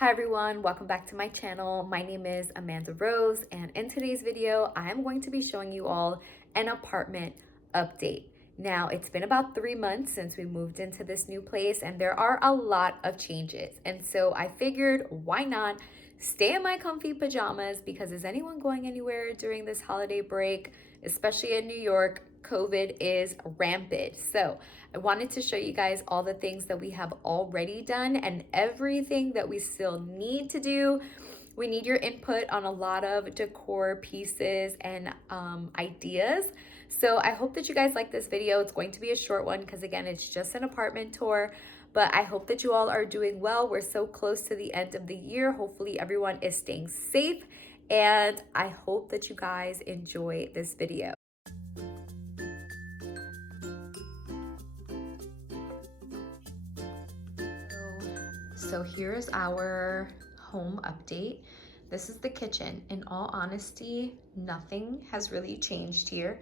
Hi everyone, welcome back to my channel. My name is Amanda3, and in today's video, I am going to be showing you all an apartment update. Now, it's been about 3 months since we moved into this new place, and there are a lot of changes. And so I figured, why not stay in my comfy pajamas? Because is anyone going anywhere during this holiday break, especially in New York? COVID is rampant. So I wanted to show you guys all the things that we have already done and everything that we still need to do. We need your input on a lot of decor pieces and ideas. So I hope that you guys like this video. It's going to be a short one because again, it's just an apartment tour. But I hope that you all are doing well. We're so close to the end of the year. Hopefully everyone is staying safe. And I hope that you guys enjoy this video. So here's our home update. This is the kitchen. In all honesty, nothing has really changed here.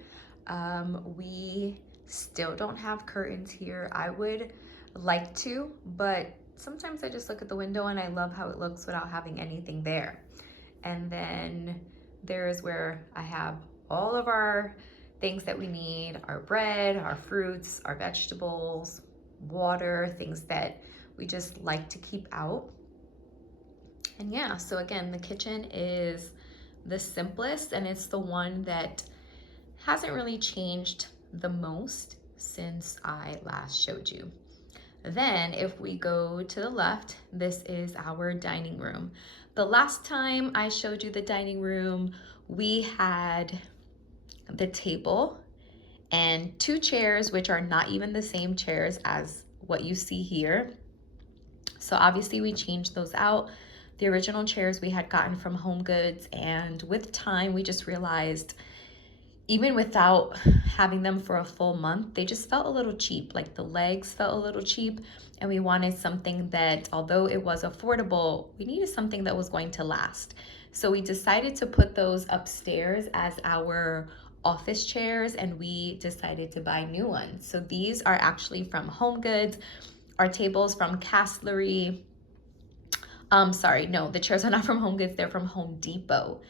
We still don't have curtains here. I would like to, but sometimes I just look at the window and I love how it looks without having anything there. And then there is where I have all of our things that we need, our bread, our fruits, our vegetables, water, things that we just like to keep out. And yeah, so again, the kitchen is the simplest and it's the one that hasn't really changed the most since I last showed you. Then if we go to the left, this is our dining room. The last time I showed you the dining room, we had the table and 2 chairs, which are not even the same chairs as what you see here. So obviously we changed those out. The original chairs we had gotten from Home Goods, and with time we just realized even without having them for a full month, they just felt a little cheap. Like the legs felt a little cheap, and we wanted something that, although it was affordable, we needed something that was going to last. So we decided to put those upstairs as our office chairs, and we decided to buy new ones. So these are actually from Home Goods. Our tables from Castlery. Sorry, no, the chairs are not from Home Goods, they're from Home Depot.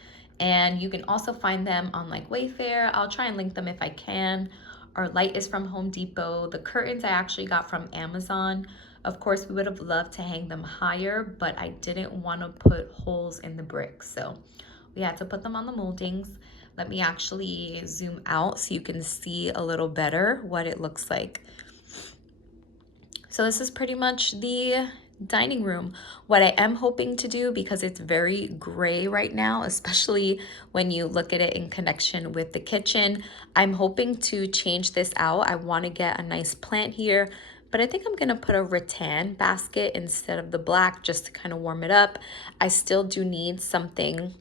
And you can also find them on like Wayfair. I'll try and link them if I can. Our light is from Home Depot. The curtains I actually got from Amazon. Of course, we would have loved to hang them higher, but I didn't want to put holes in the bricks. So we had to put them on the moldings. Let me actually zoom out so you can see a little better what it looks like. So this is pretty much the dining room. What I am hoping to do, because it's very gray right now, especially when you look at it in connection with the kitchen, I'm hoping to change this out. I want to get a nice plant here, but I think I'm going to put a rattan basket instead of the black just to kind of warm it up. I still do need something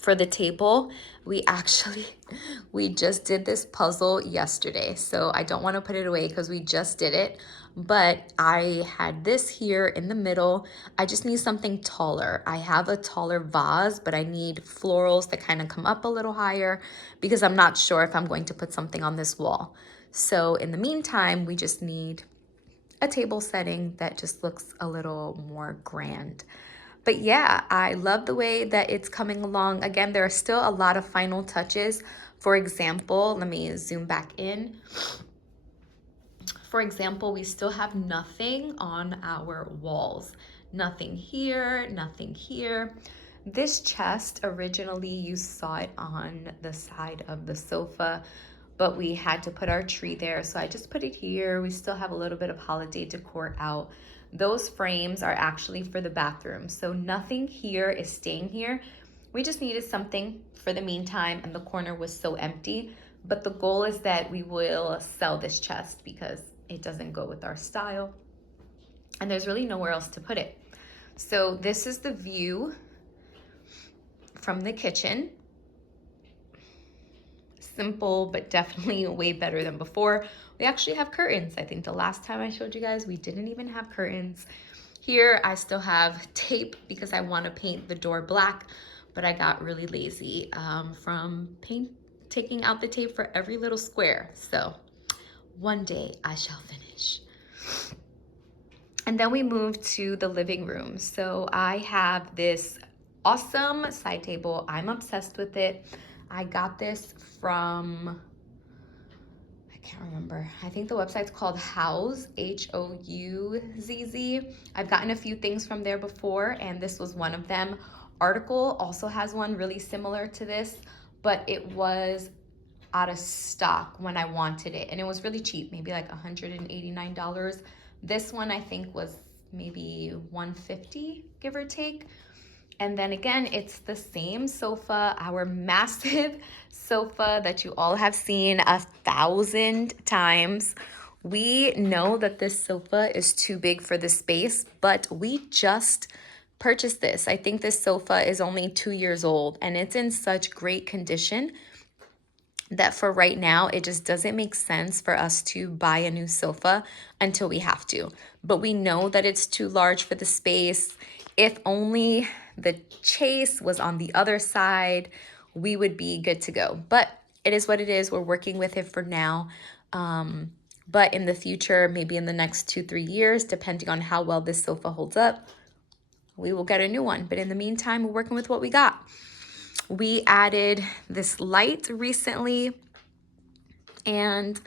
for the table. We just did this puzzle yesterday, so I don't want to put it away because we just did it, but I had this here in the middle. I just need something taller. I have a taller vase, but I need florals that kind of come up a little higher because I'm not sure if I'm going to put something on this wall. So in the meantime, we just need a table setting that just looks a little more grand. But yeah, I love the way that it's coming along. Again, there are still a lot of final touches. For example, let me zoom back in. For example, we still have nothing on our walls. Nothing here, nothing here. This chest, originally you saw it on the side of the sofa, but we had to put our tree there. So I just put it here. We still have a little bit of holiday decor out. Those frames are actually for the bathroom. So nothing here is staying here. We just needed something for the meantime, and the corner was so empty. But the goal is that we will sell this chest because it doesn't go with our style. And there's really nowhere else to put it. So this is the view from the kitchen. Simple, but definitely way better than before. We actually have curtains. I think the last time I showed you guys, we didn't even have curtains. Here, I still have tape because I want to paint the door black, but I got really lazy from taking out the tape for every little square. So one day I shall finish. And then we moved to the living room. So I have this awesome side table. I'm obsessed with it. I got this from, I can't remember. I think the website's called Houzz, Houzz. I've gotten a few things from there before, and this was one of them. Article also has one really similar to this, but it was out of stock when I wanted it, and it was really cheap, maybe like $189. This one I think was maybe $150, give or take. And then again, it's the same sofa, our massive sofa that you all have seen 1,000 times. We know that this sofa is too big for the space, but we just purchased this. I think this sofa is only 2 years old, and it's in such great condition that for right now, it just doesn't make sense for us to buy a new sofa until we have to. But we know that it's too large for the space. If only the chase was on the other side, we would be good to go. But it is what it is. We're working with it for now. But in the future, maybe in the next 2-3 years, depending on how well this sofa holds up, we will get a new one. But in the meantime, we're working with what we got. We added this light recently, and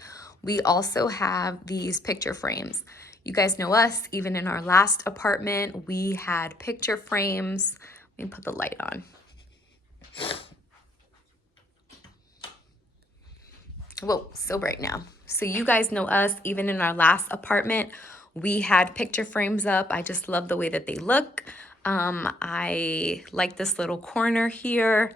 we also have these picture frames. You guys know us, even in our last apartment, we had picture frames. Let me put the light on. Whoa, so bright now. So you guys know us, even in our last apartment, we had picture frames up. I just love the way that they look. I like this little corner here.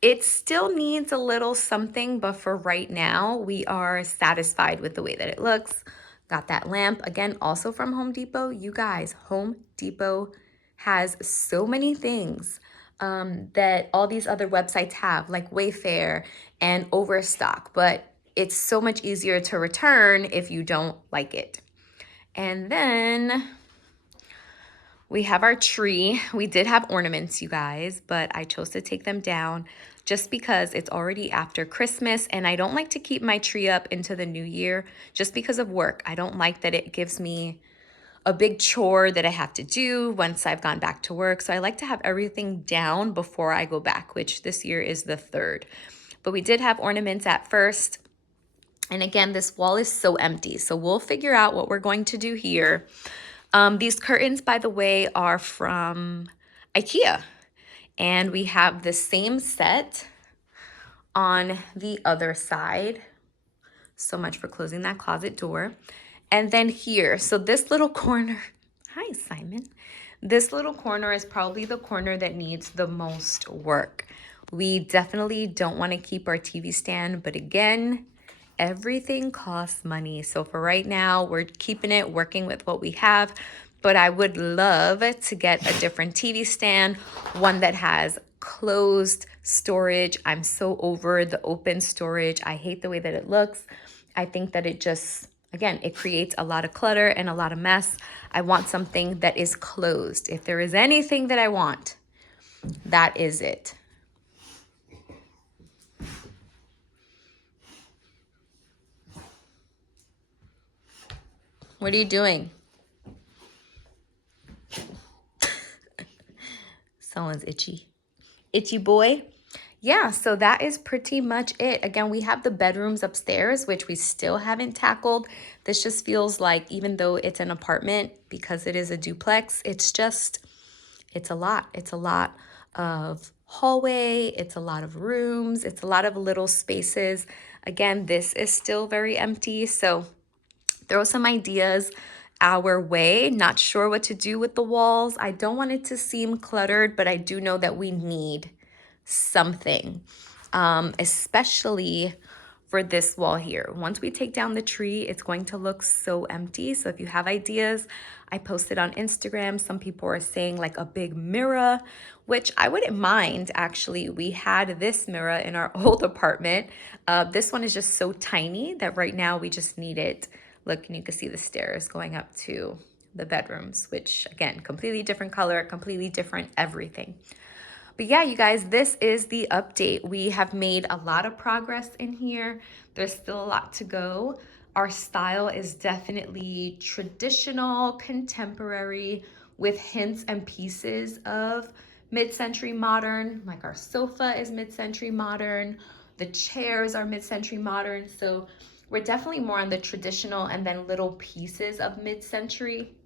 It still needs a little something, but for right now, we are satisfied with the way that it looks. Got that lamp, again, also from Home Depot. You guys, Home Depot has so many things that all these other websites have, like Wayfair and Overstock, but it's so much easier to return if you don't like it. And then we have our tree. We did have ornaments, you guys, but I chose to take them down just because it's already after Christmas, and I don't like to keep my tree up into the new year just because of work. I don't like that it gives me a big chore that I have to do once I've gone back to work. So I like to have everything down before I go back, which this year is the 3rd. But we did have ornaments at first. And again, this wall is so empty. So we'll figure out what we're going to do here. These curtains, by the way, are from IKEA. And we have the same set on the other side. So much for closing that closet door. And then here, so this little corner, hi Simon. This little corner is probably the corner that needs the most work. We definitely don't want to keep our TV stand, but again, everything costs money. So for right now, we're keeping it, working with what we have. But I would love to get a different TV stand, one that has closed storage. I'm so over the open storage. I hate the way that it looks. I think that it just, again, it creates a lot of clutter and a lot of mess. I want something that is closed. If there is anything that I want, that is it. What are you doing? Someone's itchy. Itchy boy. Yeah, so that is pretty much it. Again, we have the bedrooms upstairs, which we still haven't tackled. This just feels like, even though it's an apartment, because it is a duplex, it's a lot. It's a lot of hallway, it's a lot of rooms, it's a lot of little spaces. Again, this is still very empty, so throw some ideas our way. Not sure what to do with the walls. I don't want it to seem cluttered, but I do know that we need something, especially for this wall here. Once we take down the tree, it's going to look so empty. So if you have ideas, I posted on Instagram. Some people are saying like a big mirror, which I wouldn't mind actually. We had this mirror in our old apartment. This one is just so tiny that right now we just need it. Look, and you can see the stairs going up to the bedrooms, which again, completely different color, completely different everything. But yeah, you guys, this is the update. We have made a lot of progress in here. There's still a lot to go. Our style is definitely traditional, contemporary, with hints and pieces of mid-century modern. Like our sofa is mid-century modern, the chairs are mid-century modern. So we're definitely more on the traditional and then little pieces of mid-century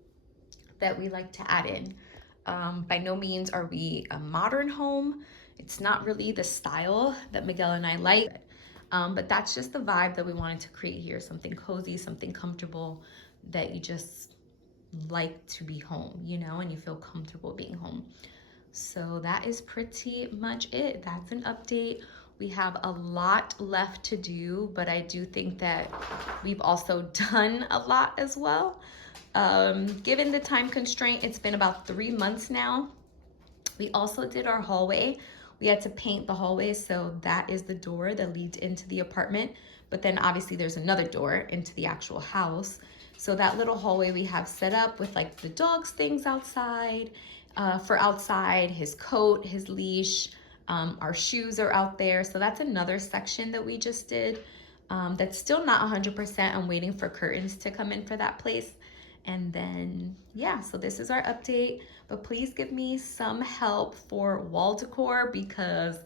that we like to add in. By no means are we a modern home. It's not really the style that Miguel and I like. But that's just the vibe that we wanted to create here. Something cozy, something comfortable that you just like to be home, you know, and you feel comfortable being home. So that is pretty much it. That's an update. We have a lot left to do, but I do think that we've also done a lot as well. Given the time constraint, it's been about 3 months now. We also did our hallway. We had to paint the hallway, so that is the door that leads into the apartment. But then obviously there's another door into the actual house. So that little hallway we have set up with like the dog's things outside, for outside, his coat, his leash, our shoes are out there. So that's another section that we just did. That's still not 100%. I'm waiting for curtains to come in for that place. And then, yeah, so this is our update. But please give me some help for wall decor because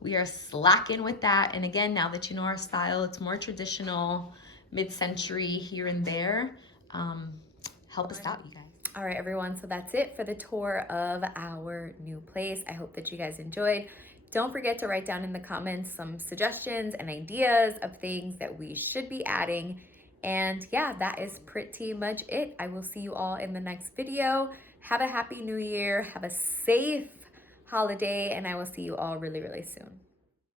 we are slacking with that. And again, now that you know our style, it's more traditional, mid-century here and there. Help us out, you guys. All right, everyone. So that's it for the tour of our new place. I hope that you guys enjoyed. Don't forget to write down in the comments some suggestions and ideas of things that we should be adding. And yeah, that is pretty much it. I will see you all in the next video. Have a happy new year. Have a safe holiday, and I will see you all really, really soon.